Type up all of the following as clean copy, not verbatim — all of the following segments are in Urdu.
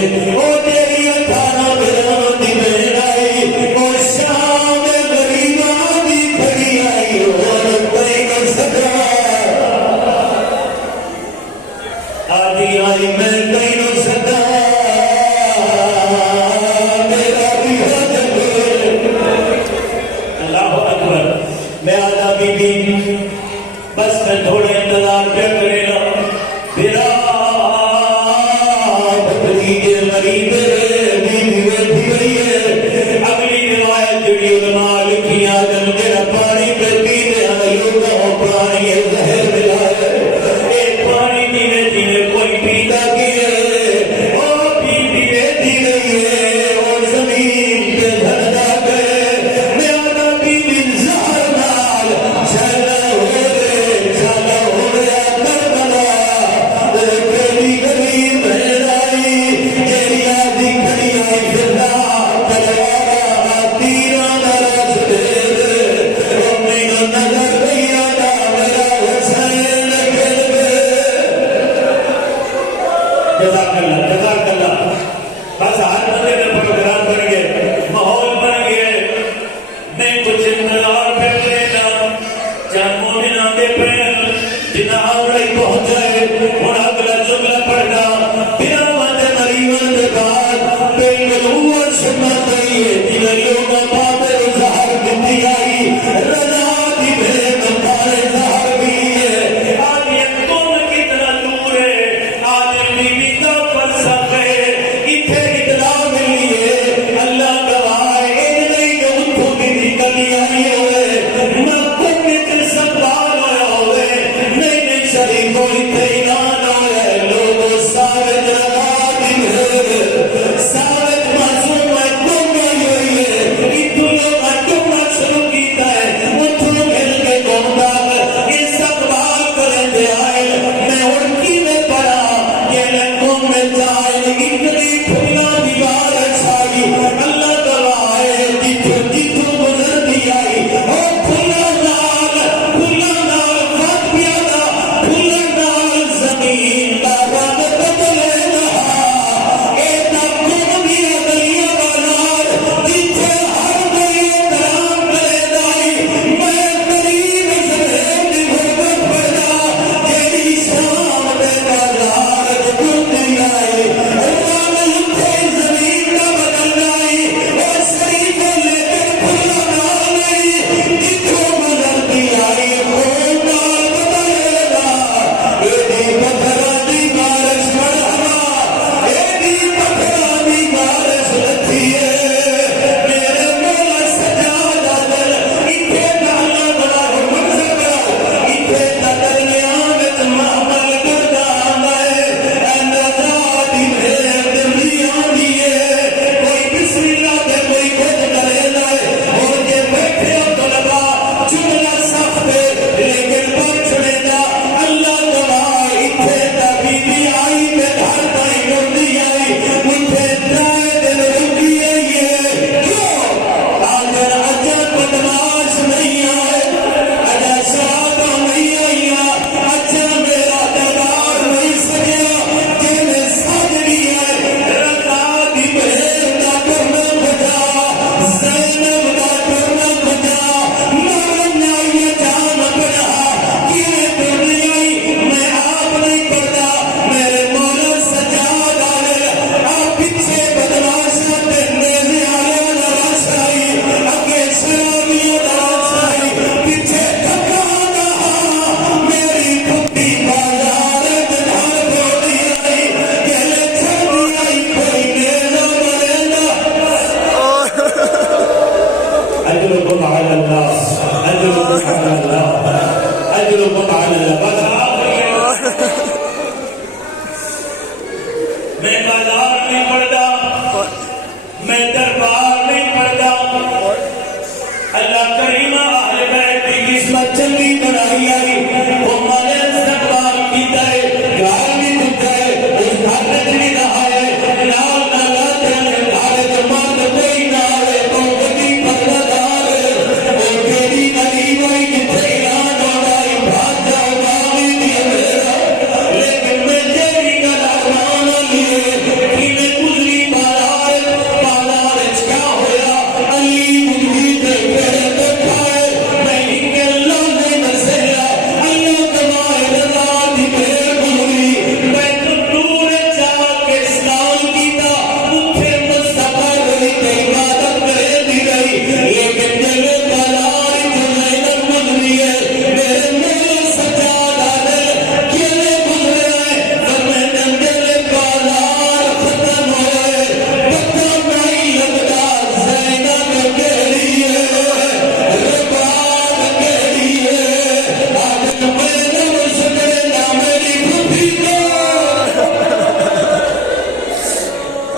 He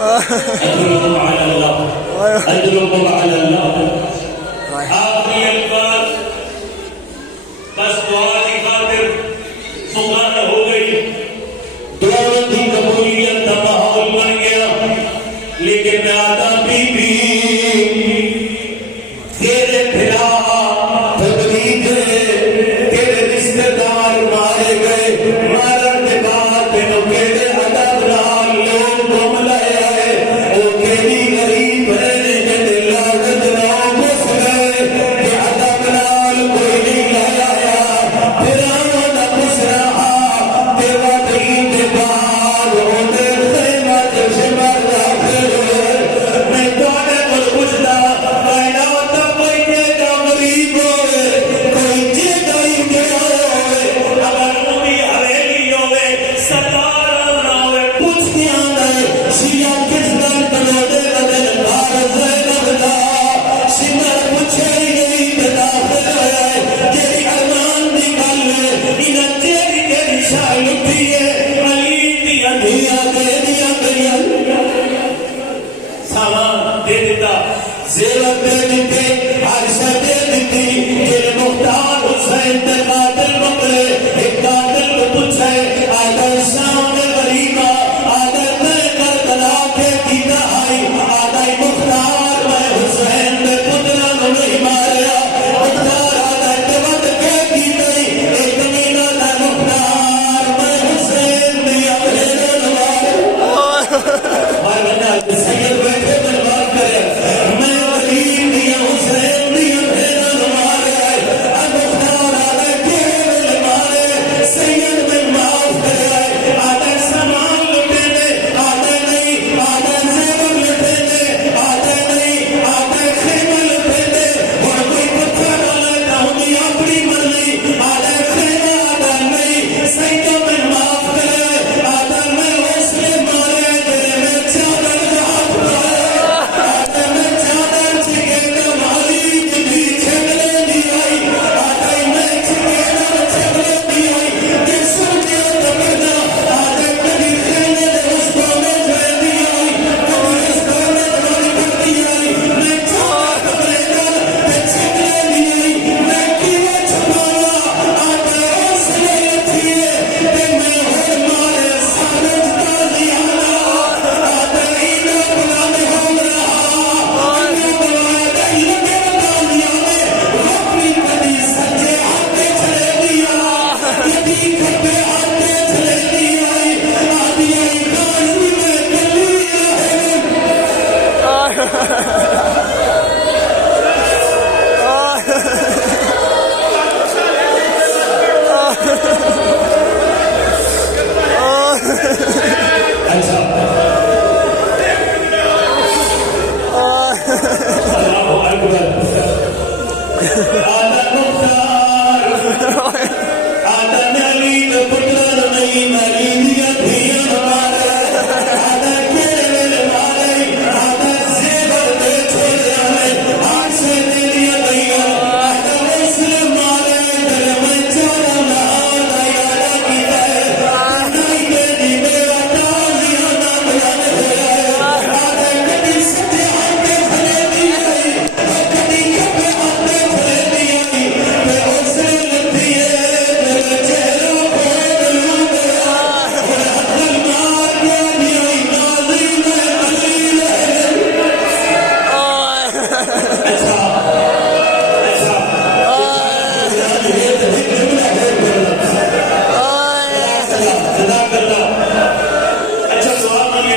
اجركم على الله اجركم على الله. آخری الفاظ بس دعا کی خاطر مکمل ہو گئی، دعا کی قبولیت کا ماحول بن گیا. لیکن میں آتا بی بی تیرے بھرا تبری گئے، تیرے رشتہ دار مارے گئے، مارن کے بعد تینوں کیڑے ادب نال لوگ گم لائے آئے. وہ کیڑی غریب ہے جڑے لاگت نال گھس گئے کہ ادب نال کوئی نہیں لایا. پھراں دا خوش رہا تیرا دین کے بعد ہونے خیمہ جو شمر داخل ہوئے. میں تواڈے کول پوچھدا کائنات دا کوئی جیڑا غریب ہوئے، کوئی جیڑا ہی گیا ہوئے، اگر اونی حویلی ہوئے ستارہ نہ ہوئے پوچھ کے آندا ہے شیعہ کس گل بنوڈے بدل بھار زینب دا سمر پوچھے ہی نہیں تے داخل ہویا ہے. جیڑی ارمان دی گل ہے انہاں تیری تیری شاہ لٹھی ہے علی دی اندھیاں تیریاں گئیاں سامان دے دیتا، زیور دے دیتے، عرشہ دے دیتی. جیڑے مختار حسین تے قاتل مکرے ایک قاتل کو پوچھے آدھر شام دے غریبہ آدھر میں کربلا کے کیتا آئی آدھر مختار میں حسین دے پترہ نو نہیں ماریا. مختار آدھر تے ود کے کیتے ایک مینہ دا مختار میں حسین دے اپنے نو ماریا. اور بندہ سید بیٹھے بنوار کرے میں غریب دیا حسین دیا بھیرا نو ماریا ہے. اب مختار آدھر کیڑے میں مارے سید میں معاف کرے آدھر سامان لٹے دے آدھر نہیں آدھر زیور لٹے دے آدھر نہیں آدھر خیمہ لٹے دے. اور کوئی پتھر والا داؤنی اپنی مرضی آدھر خیمہ آدھر نہیں سیدہ میں معاف کرے آدھر میں حوصلے مارے تیرے میں چادر کا ہاتھ پڑے آدھر میں چادر چکے کمالی جبھی چھگلے دی آئی آدھر میں چکے نہ چھگلے دی آئی کہ سمجھے تکنا آدھر کبھی خیمے دے رستوں میں جوئے دی آئی کبھی رستوں میں جوئے کرتی آئی. میں چادر کبرے کر تے چھگلے دی آئی میں کیے چھپانا آدھر حوصلے لٹھیے تے میں ہوئے مارے سامج تازی آنا آدھر اینا بلانے ہم رہا اینا بلائے دہی لگے تازی آنے اپنی کدی سجے ہاتھے چھلے دیا کدی کھپے ہاتھے چھلے دیا آدھی آئی غازی میں کلی رہے. اچھا اللہ اکبر. آدھا مختار آدھا علی کا پتر نہیں علی دیا دھیاں مارے آدھا کیڑے مارے آدھا زیور دے چھوڑے ہمیں آٹھ سے دے دیا گیا آدھا مسلم مارے دل میں چارہ نہاد آدھا کی ہے نہیں دے دی میرا تازیہ نہ بلانے ہوئے آدھا کبھی ستے آتے بھلے دی آئی کبھی کبھی آتے بھلے دی آئی میں اسے لٹھی ہے میرے چہرہ پھوڑ لوں گیا حقل مار کے دی آئی نازی میں علی رہے. اچھا اچھا جزاک اللہ. اچھا سوال مانگے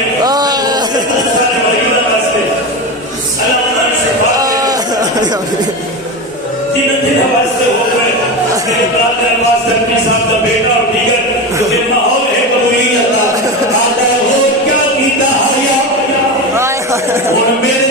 سارے مریضوں واسطے اللہ تعالیٰ سے بات تین واسطے ہو گئے میرے برادر واسطے اپنی صاحب کا بیٹا اور دیگر جو کہ ماحول ہے قبولیت کا آدھا ہو کیا کیتا آیا اور میرے